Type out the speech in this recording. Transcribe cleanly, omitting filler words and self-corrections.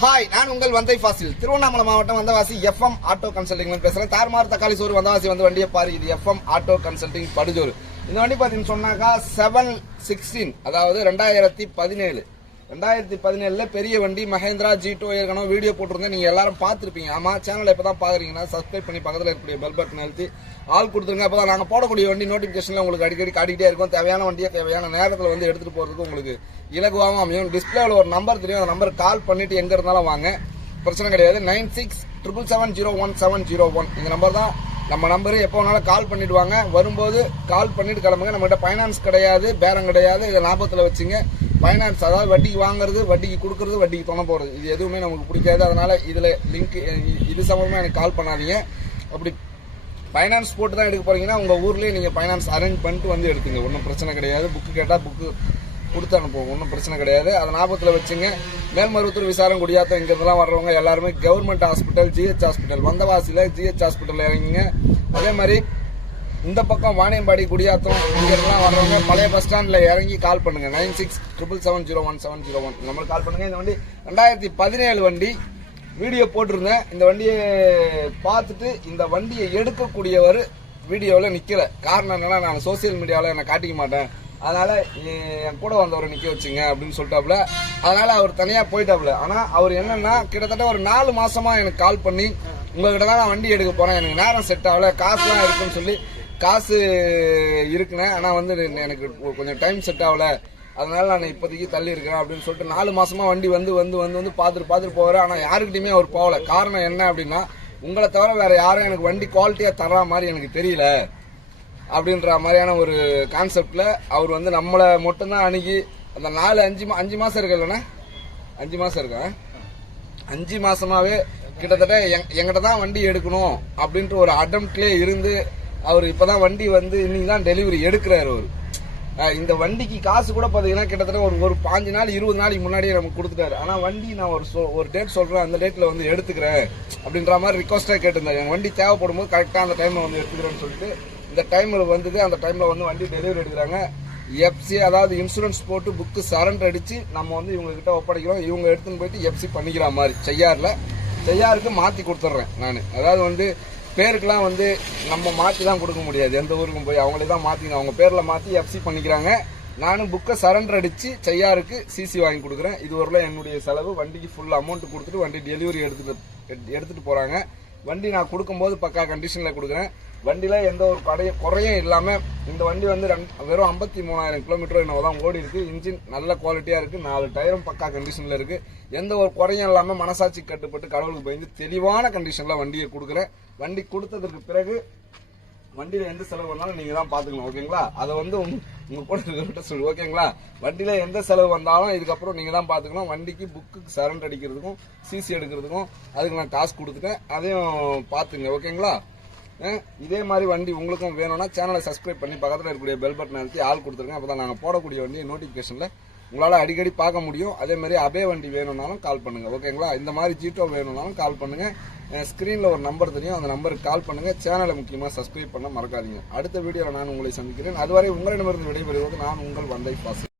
Hi, நான் உங்கள் வந்தை ஃபாசில். திருவண்ணாமலை மாவட்டம் வந்தவாசி எஃப்எம் ஆட்டோ கன்சல்டிங் பேசுறேன். தார்மார் தக்காளி சோறு வந்தவாசி வந்து வண்டியை பாரு. இது எஃப்எம் ஆட்டோ கன்சல்டிங் படுஜோறு. இந்த வண்டி பார்த்தீங்கன்னு சொன்னாக்கா 716, அதாவது 2017 பெரிய வண்டி மஹேந்திரா ஜீட்டோ. ஏற்கனவே வீடியோ போட்டிருந்தேன், நீங்க எல்லாரும் பார்த்துருப்பீங்க. ஆமா, சேனலை இப்பதான் பாக்குறீங்கன்னா சப்ஸ்கிரைப் பண்ணி பக்கத்தில் இருக்கக்கூடிய பெல் பட்டன் அழுத்தி ஆள் கொடுத்துருங்க. அப்பதான் நாங்க போடக்கூடிய வண்டி நோட்டிபிகேஷன்ல உங்களுக்கு அடிக்கடி காட்டிக்கிட்டே இருக்கும். தேவையான வண்டியை தேவையான நேரத்தில் வந்து எடுத்துட்டு போறதுக்கு உங்களுக்கு இலகுவாகவும் அமையும். டிஸ்பிளேல ஒரு நம்பர் தெரியும், அந்த நம்பர் கால் பண்ணிட்டு எங்க இருந்தாலும் வாங்க, பிரச்சனை கிடையாது. 9677701701 இந்த நம்பர் தான் நம்ம நம்பரு. எப்போ வேணாலும் கால் பண்ணிடுவாங்க. வரும்போது கால் பண்ணிட்டு கிளம்புங்க. நம்மகிட்ட ஃபைனான்ஸ் கிடையாது, பேரம் கிடையாது. இதை ஞாபகத்தில் வச்சுங்க. ஃபைனான்ஸ் அதாவது வட்டிக்கு வாங்குறது, வட்டிக்கு கொடுக்கறது, வட்டிக்கு தொண போகிறது, இது எதுவுமே நமக்கு பிடிக்காது. அதனால இதில் லிங்க் இது சம்பந்தமாக எனக்கு கால் பண்ணாதீங்க. அப்படி ஃபைனான்ஸ் போட்டு தான் எடுக்க போறீங்கன்னா உங்கள் ஊர்லேயே நீங்கள் ஃபைனான்ஸ் அரேஞ்ச் பண்ணிட்டு வந்து எடுத்துங்க, ஒன்றும் பிரச்சனை கிடையாது. புக்கு கேட்டால் புக்கு கொடுத்து அனுப்புவோம், ஒன்றும் பிரச்சனை கிடையாது. அதை ஞாபகத்தில் வச்சுங்க. மேல்மருவத்தூர், விசாரம், குடியாத்தம் இங்கிருந்தெல்லாம் வர்றவங்க எல்லாருமே கவர்மெண்ட் ஹாஸ்பிட்டல், ஜிஹெச் ஹாஸ்பிட்டல், வந்தவாசியில் ஜிஹெச் ஹாஸ்பிட்டல் இறங்கிங்க. அதே மாதிரி இந்த பக்கம் வாணியம்பாடி, குடியாத்தம் இங்கிருந்தெல்லாம் வர்றவங்க பழைய பஸ் ஸ்டாண்டில் இறங்கி கால் பண்ணுங்க. 9677701701 நம்மளுக்கு கால் பண்ணுங்க. இந்த வண்டி 2017 வண்டி. வீடியோ போட்டிருந்தேன். இந்த வண்டியை பார்த்துட்டு இந்த வண்டியை எடுக்கக்கூடியவர் வீடியோவில் நிற்கல. காரணம் என்னன்னா, நான் சோசியல் மீடியாவில் என்னை காட்டிக்க மாட்டேன், அதனால என் கூட வந்தவரை நிக்க வச்சுங்க அப்படின்னு சொல்லிட்டாப்புல. அதனால அவர் தனியா போயிட்டாப்புல. ஆனா அவர் என்னன்னா, கிட்டத்தட்ட ஒரு 4 மாசமா எனக்கு கால் பண்ணி, உங்ககிட்ட தான் நான் வண்டி எடுக்க போறேன், எனக்கு நேரம் செட் ஆகல, காசுலாம் இருக்குன்னு சொல்லி, காசு இருக்குண்ணே, ஆனா வந்து எனக்கு கொஞ்சம் டைம் செட் ஆகல, அதனால நான் இப்போதைக்கு தள்ளி இருக்கேன் அப்படின்னு சொல்லிட்டு 4 மாசமா வண்டி வந்து வந்து வந்து வந்து பார்த்துட்டு போவாரு. ஆனா யாருக்கிட்டையுமே அவர் போகல. காரணம் என்ன அப்படின்னா, உங்களை தவிர வேற யாரும் எனக்கு வண்டி குவாலிட்டியா தர்ற மாதிரி எனக்கு தெரியல அப்படின்ற மாதிரியான ஒரு கான்செப்ட்ல அவர் வந்து நம்மளை மட்டும்தான் அணுகி அந்த 5 மாசம் இருக்கு இல்லைன்னா 5 மாசம் இருக்கேன், 5 மாசமாவே கிட்டத்தட்ட எங்கிட்ட தான் வண்டி எடுக்கணும் அப்படின்ற ஒரு அட்டம்ப்ட்லேயே இருந்து அவர் இப்பதான் வண்டி வந்து இன்னைக்கு தான் டெலிவரி எடுக்கிறாரு. அவர் இந்த வண்டிக்கு காசு கூட பாத்தீங்கன்னா கிட்டத்தட்ட ஒரு 5 நாள் 20 நாளைக்கு முன்னாடியே நமக்கு கொடுத்துட்டாரு. ஆனா வண்டி நான் ஒரு டேட் சொல்றேன், அந்த டேட்ல வந்து எடுத்துக்கிறேன் அப்படின்ற மாதிரி ரிக்வஸ்டா கேட்டிருந்தாரு. என் வண்டி தேவைப்படும் போது கரெக்டா அந்த டைம்ல வந்து எடுத்துக்கிறேன்னு சொல்லிட்டு இந்த டைம்ல வந்தது. அந்த டைம்ல வந்து வண்டி டெலிவரி எடுக்கிறாங்க. எஃப்சி அதாவது இன்சூரன்ஸ் போட்டு புக்கு சரண்டர் அடிச்சு நம்ம வந்து இவங்க கிட்ட ஒப்படைக்கிறோம். இவங்க எடுத்துன்னு போயிட்டு எஃப்சி பண்ணிக்கிற மாதிரி செய்யாருக்கு மாத்தி கொடுத்துட்றேன் நான். அதாவது வந்து பேருக்கெல்லாம் வந்து நம்ம மாற்றி தான் கொடுக்க முடியாது, எந்த ஊருக்கும் போய் அவங்களே தான் மாற்றிக்கணும். அவங்க பேரில் மாற்றி எஃப்சி பண்ணிக்கிறாங்க. நானும் புக்கை சரண்டர் அடித்து செய்யாருக்கு சிசி வாங்கி கொடுக்குறேன். இது வரல என்னுடைய செலவு. வண்டிக்கு ஃபுல் அமௌண்ட் கொடுத்துட்டு வண்டி டெலிவரி எடுத்துகிட்டு போகிறாங்க. வண்டி நான் கொடுக்கும்போது பக்கா கண்டிஷனில் கொடுக்குறேன். வண்டியில் எந்த ஒரு குறையும் இல்லாமல் இந்த வண்டி வந்து வெறும் 53,000 கிலோமீட்டர் என்னவோ தான் ஓடி இருக்கு. இன்ஜின் நல்ல குவாலிட்டியாக இருக்குது. 4 டயரும் பக்கா கண்டிஷனில் இருக்குது. எந்த ஒரு குறையும் இல்லாமல் மனசாட்சி கட்டுப்பட்டு கடவுளுக்கு பயந்து தெளிவான கண்டிஷனில் வண்டியை கொடுக்குறேன். வண்டி கொடுத்ததுக்கு பிறகு வண்டியில் எந்த செலவு வந்தாலும் நீங்கள் தான் பார்த்துக்கணும், ஓகேங்களா? அதை வந்து உங்கள் கூட இருக்கிறவர்கிட்ட சொல்லு, ஓகேங்களா? வண்டியில் எந்த செலவு வந்தாலும் இதுக்கப்புறம் நீங்கள் தான் பார்த்துக்கணும். வண்டிக்கு புக்கு சரண்டர் அடிக்கிறதுக்கும் சிசி எடுக்கிறதுக்கும் அதுக்கு நான் காசு கொடுத்துட்டேன், அதையும் பார்த்துங்க, ஓகேங்களா? இதே மாதிரி வண்டி உங்களுக்கும் வேணும்னா சேனலை சப்ஸ்கிரைப் பண்ணி பக்கத்தில் இருக்கக்கூடிய பெல் பட்டன் அழுத்தி ஆள் கொடுத்துருங்க. அப்போ தான் நாங்கள் போடக்கூடிய வண்டியை நோட்டிஃபிகேஷனில் உங்களால் அடிக்கடி பார்க்க முடியும். அதே மாதிரி அபே வண்டி வேணும்னாலும் கால் பண்ணுங்க, ஓகேங்களா? இந்த மாதிரி ஜீட்டோ வேணும்னாலும் கால் பண்ணுங்க. ஸ்க்ரீனில் ஒரு நம்பர் தெரியும், அந்த நம்பருக்கு கால் பண்ணுங்க. சேனலை முக்கியமாக சப்ஸ்கிரைப் பண்ண மறக்காதீங்க. அடுத்த வீடியோவில் நான் உங்களை சந்திக்கிறேன். அதுவரை உங்களிடமிருந்து விடைபெறுவது நான் உங்கள் வந்தை ஃபாசில்.